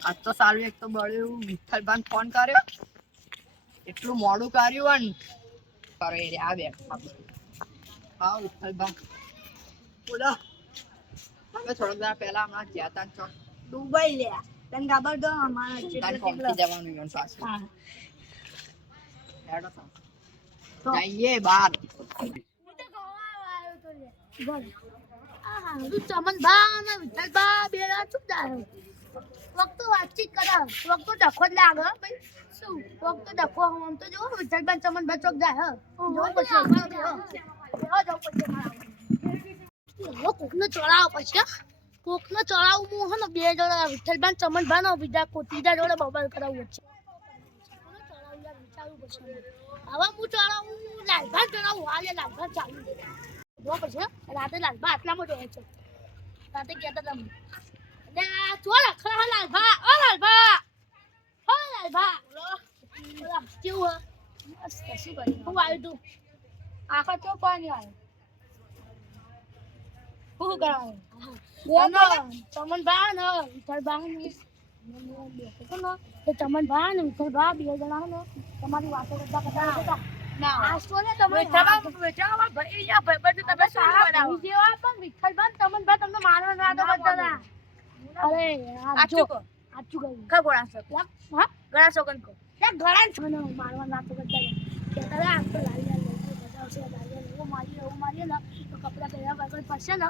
આજ તો સારું એક તો બળ્યું વિઠ્ઠલભાઈ ફોન કર્યો એટલું મોડું કર્યું કરે આ બે હા વિઠ્ઠલભાઈ બોલો અમે થોડા દાડા પહેલા હમણાં ગયા તા ચોક દુબઈ લ્યા તને ખબર તો અમારા જેટલા જવાનું મન પાછું હા હેડો તો જઈએ બહાર ચમન બા ને વિઠ્ઠલ બા બે શું જાય વખતો વાતચીત કરે વખતો ડખો જ લાગે ભાઈ શું વખતો ડખો આમ તો જો વિઠ્ઠલ બા ચમન બા ચોક જાય જો પછી કોકનો ચડાવ પછી કોકનો ચડાવ હું હે ને બે જણા વિઠ્ઠલ બા ચમન બા ને બીજા કોટીજા જોડે બબાલ કરાવું છે હવે હું ચડાવું લાલભા ચડાવું હાલે લાલભા ચાલુ જો પછી રાતે લાલભા આટલામાં જ હોય છે રાતે ગયા હતા તમે અને ચો લખા લાલભા ઓ લાલભા કેવું હે મસ્ત શું કરી હું આવ્યું તું આખા તો કોણ આવ્યો હું કરાવે ચમન બા ને વિઠ્ઠલ બા ને ચમન બા ને વિઠ્ઠલ બા બે જણા ને તમારી વાતો કરતા હતા ના આસ્તો ને તમે વેચાવા ભાઈ યા ભાઈ તમે સારા બનાવો જેવા પણ વિઠ્ઠલ બા ચમન બા તમને મારવા વાતો કરતા હતા અરે આચું કહ્યું કા ગોળા છો હા ગળા છો કન કો કે ગળા છો ને મારવા વાતો કરતા હતા કે આ તો લાલિયા લઈ બજાવશે લાલિયા મારી ને તો કપડા પહેર્યા વગર પડશે ને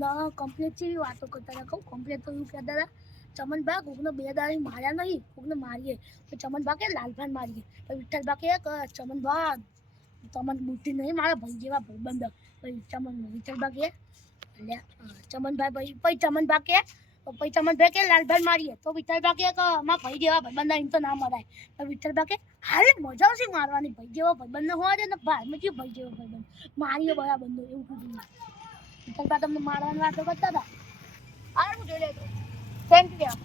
ના કમ્પ્લીટ જેવી વાતો કરતા હતા કહું કમ્પ્લીટ તો એવું કહેતા હતા ચમનબા કોકને બે દાડી માર્યા નહીં કોકને મારીએ તો ચમનબા કે લાલભાન મારીએ તો વિઠ્ઠલબા કે ચમનબા ચમન બુદ્ધિ નહીં મારા ભાઈ જેવા ભાઈબંધ પછી વિઠ્ઠલબા કે ચમનભાઈ પછી ચમનબા કે પછી ચમનભાઈ કે લાલભાન મારીએ તો વિઠ્ઠલબા કે મારા ભાઈ જેવા ભાઈબંધ એમ તો ના મરાય તો વિઠ્ઠલબા કે હાલે મજા આવશે મારવાની ભાઈ જેવો ભાઈબંધ હોય ને ભાઈ કેવું ભાઈ જેવો ભાઈબંધ મારીએ બરાબર એવું કીધું વિઠ્ઠલબા તમને મારવાની વાતો કરતા હતા આ હું જોઈ લેતો થેન્ક યુ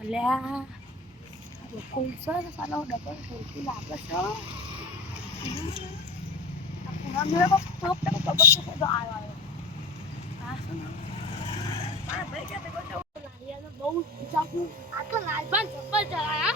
અલ્યા બકુલ સર સાલો ડબલ ખોટી લાગે છે આ મેરે કો ટોક ટક બબક से तो आया आ सुनो आ भाई क्या देखो लालिया ने बहुत जाकू आ तो लालबान जब्बर चलाया